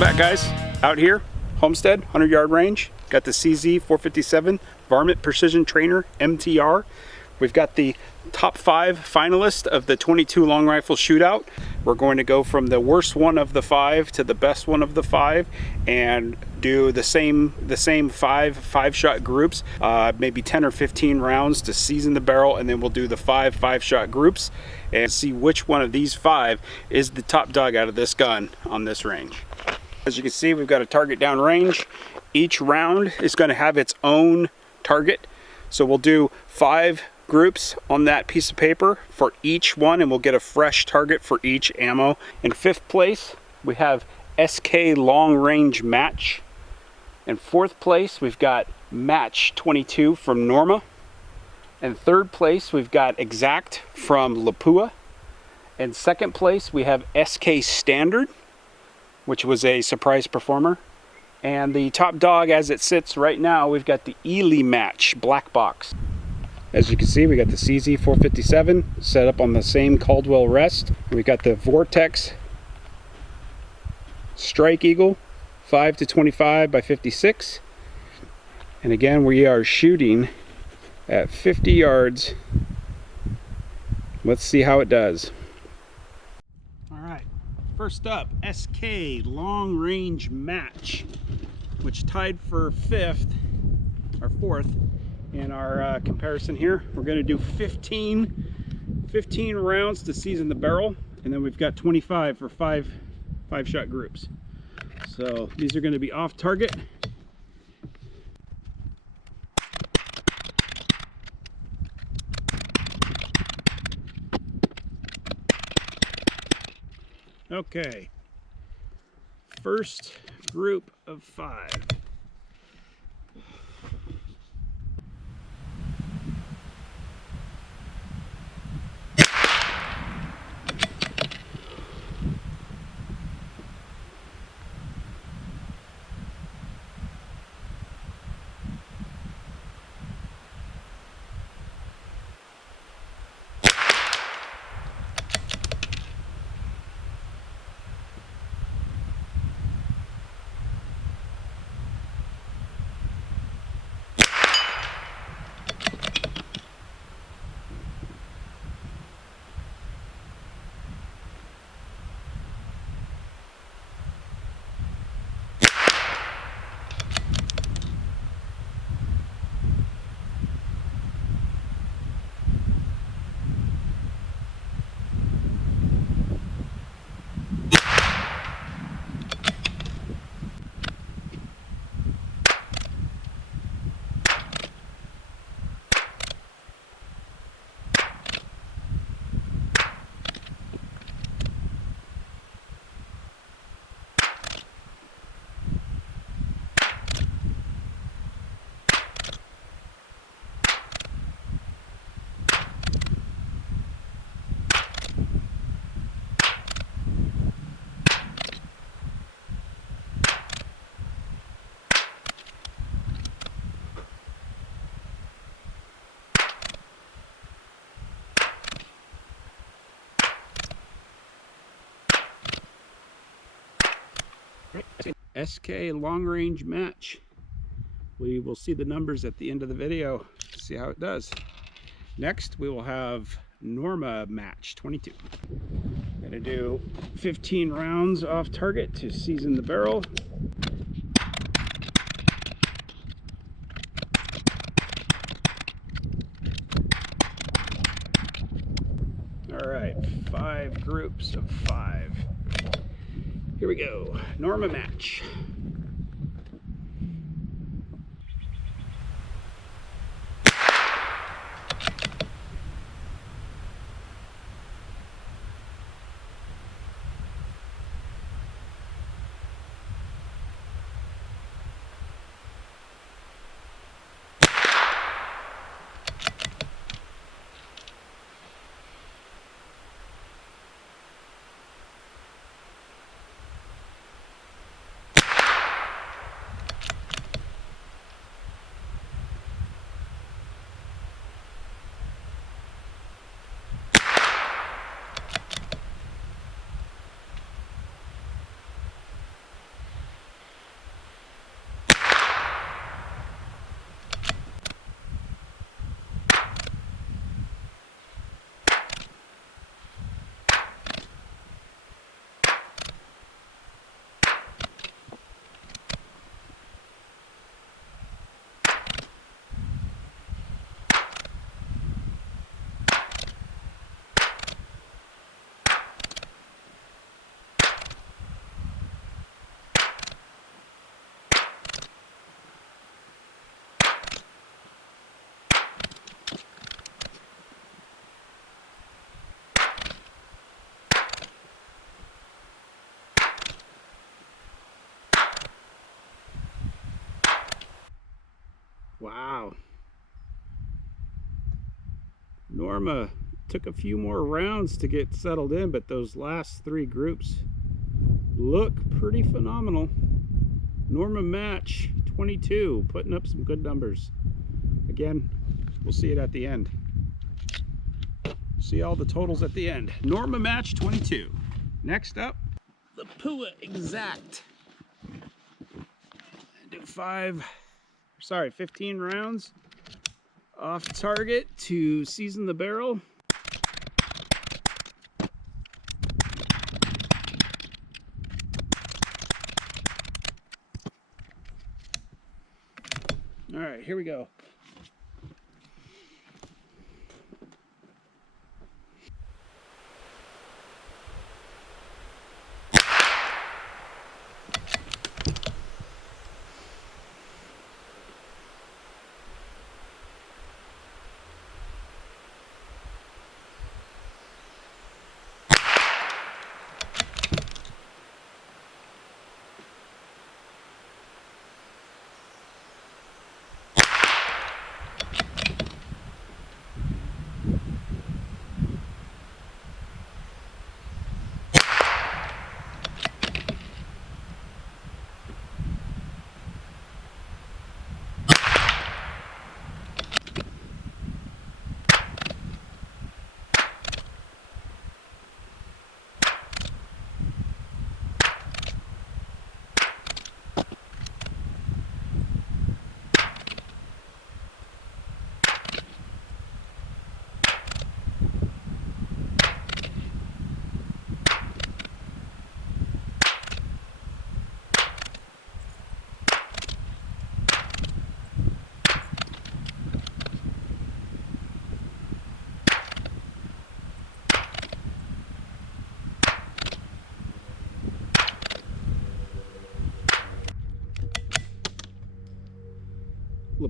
Welcome back, guys. Out here, Homestead, 100-yard range. Got the CZ 457 Varmint Precision Trainer MTR. We've got the top 5 finalists of the 22 long rifle shootout. We're going to go from the worst one of the 5 to the best one of the 5 and do the same 5-shot groups, maybe 10 or 15 rounds to season the barrel, and then we'll do the 5-shot groups and see which one of these 5 is the top dog out of this gun on this range. As you can see, we've got a target down range. Each round is going to have its own target, so we'll do 5 groups on that piece of paper for each one, and we'll get a fresh target for each ammo. In 5th place, we have SK Long Range Match. In 4th place, we've got Match 22 from Norma. In 3rd place, we've got Exact from Lapua. In 2nd place, we have SK Standard, which was a surprise performer. And the top dog as it sits right now, we've got the Ely Match Black Box. As you can see, we got the CZ 457 set up on the same Caldwell rest. We got the Vortex Strike Eagle 5 to 25 by 56. And again, we are shooting at 50 yards. Let's see how it does. All right, first up, SK Long Range Match, which tied for 5th, or 4th. In our comparison here, we're going to do 15 rounds to season the barrel, and then we've got 25 for 5-shot groups. So these are going to be off target. Okay, first group of 5. SK Long Range Match. We will see the numbers at the end of the video, see how it does. Next, we will have Norma Match 22. Gonna do 15 rounds off target to season the barrel. All right, 5 groups of 5. Here we go, Norma Match. Wow. Norma took a few more rounds to get settled in, but those last 3 groups look pretty phenomenal. Norma match 22, putting up some good numbers. Again, we'll see it at the end. See all the totals at the end. Norma match 22. Next up, the Pua Exact. Do 15 rounds off target to season the barrel. All right, here we go.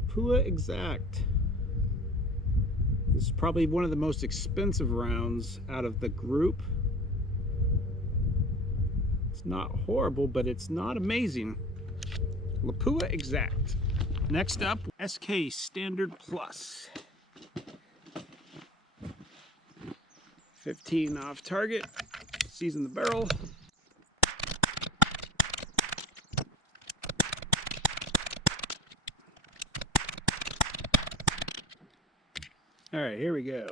Pua Exact. This is probably one of the most expensive rounds out of the group. It's not horrible, but it's not amazing. Pua Exact. Next up, SK Standard Plus. 15 off target, season the barrel. All right, here we go.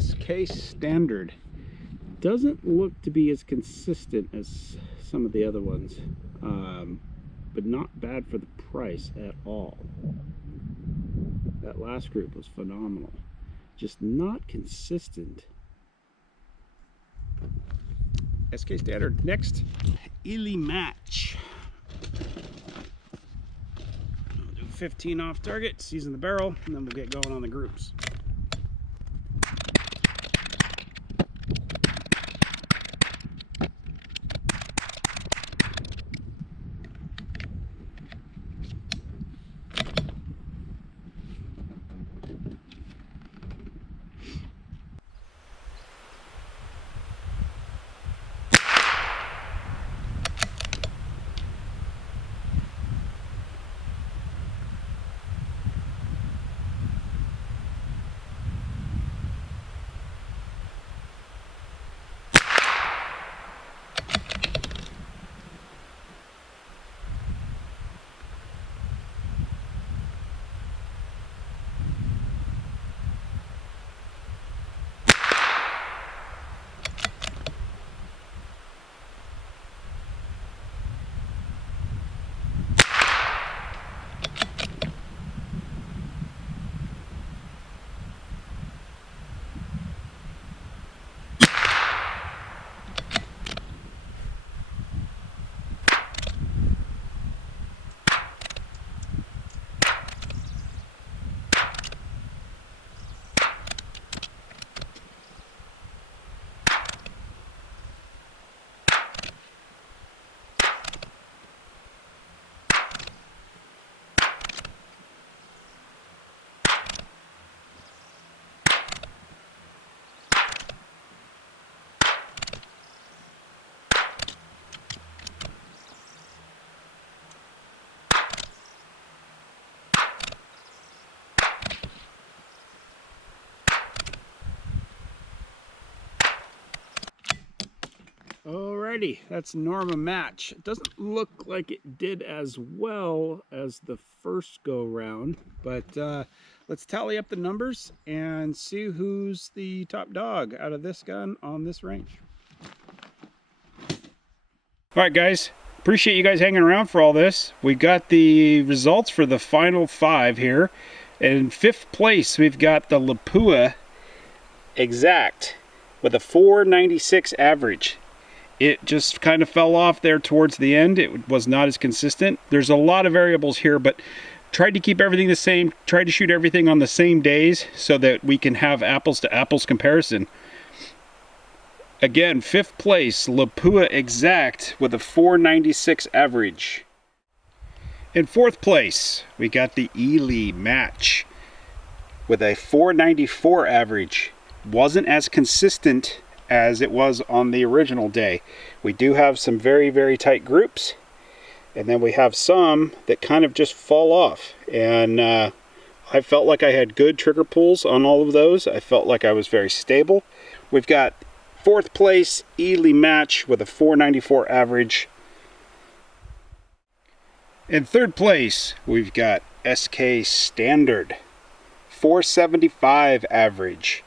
SK Standard doesn't look to be as consistent as some of the other ones, but not bad for the price at all. That last group was phenomenal, just not consistent. SK Standard. Next, Illy Match. I'll do 15 off target, season the barrel, and then we'll get going on the groups. Alrighty, that's Norma match. It doesn't look like it did as well as the first go round, but let's tally up the numbers and see who's the top dog out of this gun on this range. Alright guys, appreciate you guys hanging around for all this. We got the results for the final 5 here. In 5th place, we've got the Lapua Exact with a 496 average. It just kind of fell off there towards the end. It was not as consistent. There's a lot of variables here, but tried to keep everything the same, tried to shoot everything on the same days so that we can have apples to apples comparison. Again, 5th place, Lapua Exact with a 496 average. In 4th place, we got the Ely Match with a 494 average. Wasn't as consistent as it was on the original day. We do have some very, very tight groups, and then we have some that kind of just fall off. And I felt like I had good trigger pulls on all of those. I felt like I was very stable. We've got 4th place, Ely Match with a 494 average. In 3rd place, we've got SK Standard, 475 average.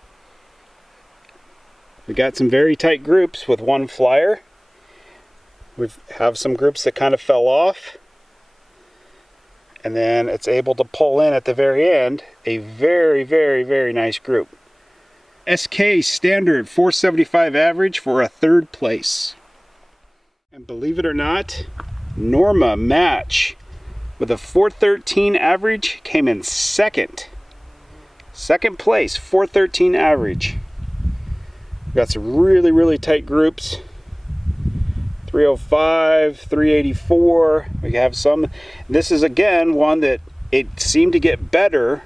We got some very tight groups with one flyer. We have some groups that kind of fell off. And then it's able to pull in at the very end a very, very, very nice group. SK Standard 475 average for a 3rd place. And believe it or not, Norma Match with a 413 average came in 2nd. 2nd place, 413 average. Got some really, really tight groups. 305, 384. We have some. This is again one that it seemed to get better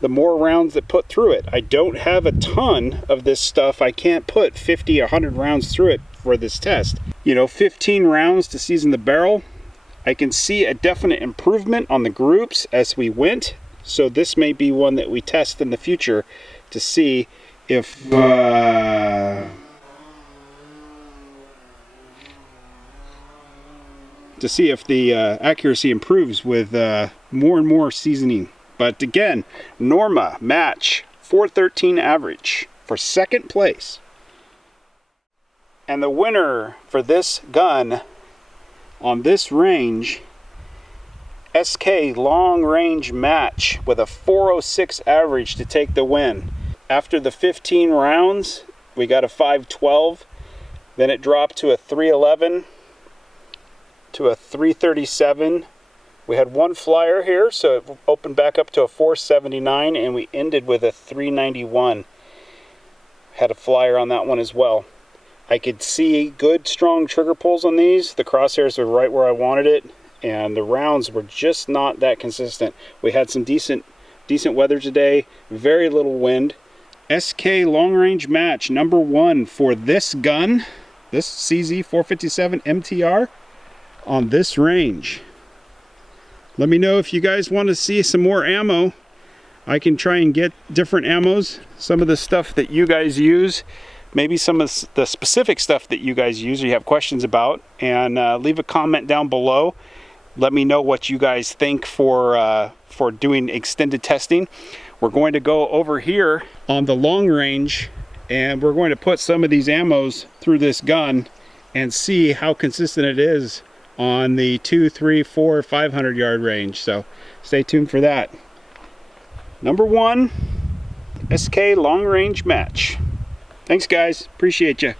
the more rounds that put through it. I don't have a ton of this stuff. I can't put 50, 100 rounds through it for this test. You know, 15 rounds to season the barrel. I can see a definite improvement on the groups as we went. So this may be one that we test in the future to see if the accuracy improves with more and more seasoning. But again, Norma Match 413 average for 2nd place. And the winner for this gun on this range, SK Long Range Match with a 406 average to take the win. After the 15 rounds, we got a 512. Then it dropped to a 311, to a 337. We had one flyer here, so it opened back up to a 479, and we ended with a 391. Had a flyer on that one as well. I could see good, strong trigger pulls on these. The crosshairs were right where I wanted it, and the rounds were just not that consistent. We had some decent weather today, very little wind. SK Long Range Match number 1 for this gun, this CZ 457 MTR on this range. Let me know if you guys want to see some more ammo. I can try and get different ammos, some of the stuff that you guys use, maybe some of the specific stuff that you guys use or you have questions about, and leave a comment down below. Let me know what you guys think for doing extended testing. We're going to go over here on the long range, and we're going to put some of these ammos through this gun and see how consistent it is on the 200, 300, 400, 500 yard range. So stay tuned for that. Number 1, SK Long Range Match. Thanks guys, appreciate you.